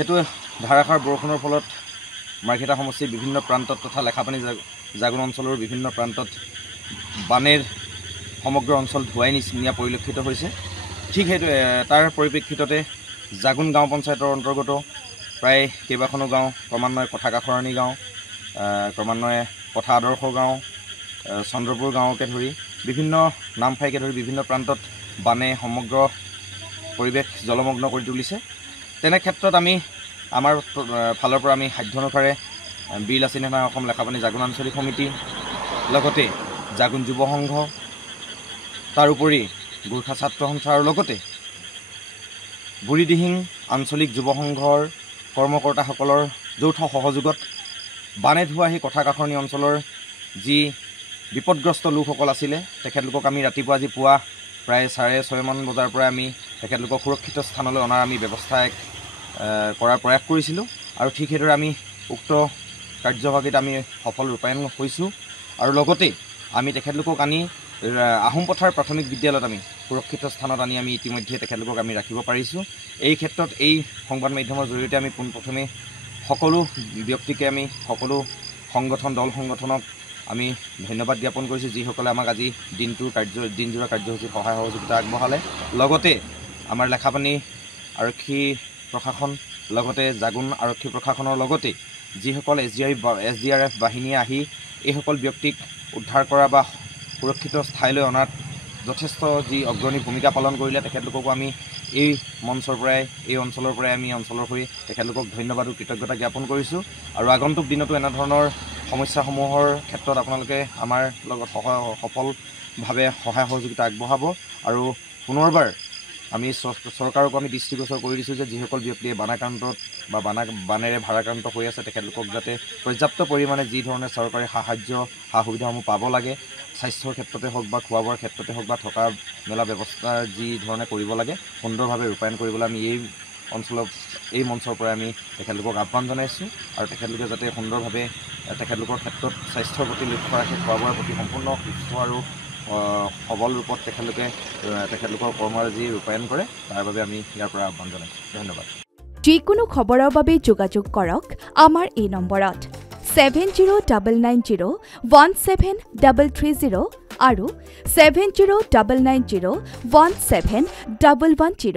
যিহেতু ধাৰাসাৰ বৰষুণৰ ফলত মাৰ্ঘেৰিটা সমষ্টিৰ বিভিন্ন প্ৰান্তত তথা লেখাপানী জাগুন অঞ্চলৰ বিভিন্ন প্ৰান্তত বানেৰ সমগ্ৰ অঞ্চল ধুৱাই নিয়া পৰিলক্ষিত হৈছে। ঠিক সেইটো তাৰ পৰিপ্ৰেক্ষিততে জাগুন গাঁও পঞ্চায়তৰ অন্তৰ্গত প্ৰায় কেইবাখনো গাঁও, ক্ৰমান্বয়ে কথা কাখৰণী গাঁও, ক্ৰমান্বয়ে কথা আদৰ্শ গাঁও, চন্দ্ৰপুৰ গাঁৱকে ধৰি বিভিন্ন নামফাইকে ধৰি বিভিন্ন প্ৰান্তত বানে সমগ্ৰ পৰিৱেশ জলমগ্ন কৰি তুলিছে। তেনে ক্ষেত্ৰত আমি আমাৰ ফালৰ পৰা আমি সাধ্য অনুসাৰে বীৰ লাচিত নেহৰু অসম লেখাপানী জাগুন আঞ্চলিক সমিতি, লগতে জাগুন যুৱ সংঘ, তাৰোপৰি গোৰ্খা ছাত্ৰ সন্থা আৰু লগতে বুঢ়ীদিহিং আঞ্চলিক যুৱ সংঘৰ কৰ্মকৰ্তাসকলৰ যৌথ সহযোগত বানে ধোৱা সেই কথা কাখৰণী অঞ্চলৰ যি বিপদগ্ৰস্ত লোকসকল আছিলে তেখেতলোকক আমি ৰাতিপুৱা আজি পুৱা প্ৰায় 6:30 মান বজাৰ পৰা আমি তেখেতলোকক সুৰক্ষিত স্থানলৈ অনাৰ আমি ব্যৱস্থা কৰাৰ প্ৰয়াস কৰিছিলোঁ আৰু ঠিক সেইদৰে আমি উক্ত কাৰ্যভাগিত আমি সফল ৰূপায়ণ হৈছোঁ। আৰু লগতে আমি তেখেতলোকক আনি আহোম পথাৰ প্ৰাথমিক বিদ্যালয়ত আমি সুৰক্ষিত স্থানত আনি আমি ইতিমধ্যে তেখেতলোকক আমি ৰাখিব পাৰিছোঁ। এই ক্ষেত্ৰত এই সংবাদ মাধ্যমৰ জৰিয়তে আমি পোনপ্ৰথমে সকলো ব্যক্তিকে আমি সকলো সংগঠন দল সংগঠনক আমি ধন্যবাদ জ্ঞাপন কৰিছোঁ, যিসকলে আমাক আজি দিনজোৰা কাৰ্যসূচীত সহায় সহযোগিতা আগবঢ়ালে। লগতে আমাৰ লেখাপানী আৰক্ষী প্ৰশাসন, লগতে জাগুন আৰক্ষী প্ৰশাসনৰ লগতে যিসকল SDRF বাহিনীয়ে আহি এইসকল ব্যক্তিক উদ্ধাৰ কৰা বা সুৰক্ষিত ঠাইলৈ অনাত যথেষ্ট যি অগ্ৰণী ভূমিকা পালন কৰিলে, তেখেতলোককো আমি এই মঞ্চৰ পৰাই এই অঞ্চলৰ পৰাই আমি অঞ্চলৰ হৈ তেখেতলোকক ধন্যবাদ আৰু কৃতজ্ঞতা জ্ঞাপন কৰিছোঁ। আৰু আগন্তুক দিনতো এনেধৰণৰ সমস্যাসমূহৰ ক্ষেত্ৰত আপোনালোকে আমাৰ লগত সফলভাৱে সহায় সহযোগিতা আগবঢ়াব। আৰু পুনৰবাৰ আমি চৰকাৰকো আমি দৃষ্টিগোচৰ কৰি দিছোঁ যে যিসকল ব্যক্তিয়ে বানাক্ৰান্তত বা বানেৰে ভাৰাক্ৰান্ত হৈ আছে তেখেতলোকক যাতে পৰ্যাপ্ত পৰিমাণে যি ধৰণে চৰকাৰী সাহায্য সা সুবিধাসমূহ পাব লাগে, স্বাস্থ্যৰ ক্ষেত্ৰতে হওক বা খোৱা বোৱাৰ ক্ষেত্ৰতে হওক বা থকা মেলা ব্যৱস্থা যি ধৰণে কৰিব লাগে সুন্দৰভাৱে ৰূপায়ণ কৰিবলৈ আমি এই মঞ্চৰ পৰা আমি তেখেতলোকক আহ্বান জনাইছোঁ। আৰু তেখেতলোকে যাতে সুন্দৰভাৱে তেখেতলোকৰ ক্ষেত্ৰত স্বাস্থ্যৰ প্ৰতি লক্ষ্য ৰাখি খোৱা বোৱাৰ প্ৰতি সম্পূৰ্ণ সুস্থ আৰু সবল ৰূপত তেখেতলোকৰ কৰ্মৰাজি ৰূপায়ণ কৰে, তাৰ বাবে আমি ইয়াৰ পৰা আহ্বান জনাইছোঁ। ধন্যবাদ। যিকোনো খবৰৰ বাবে যোগাযোগ কৰক আমাৰ এই নম্বৰত 7099017330 আৰু 7099017110।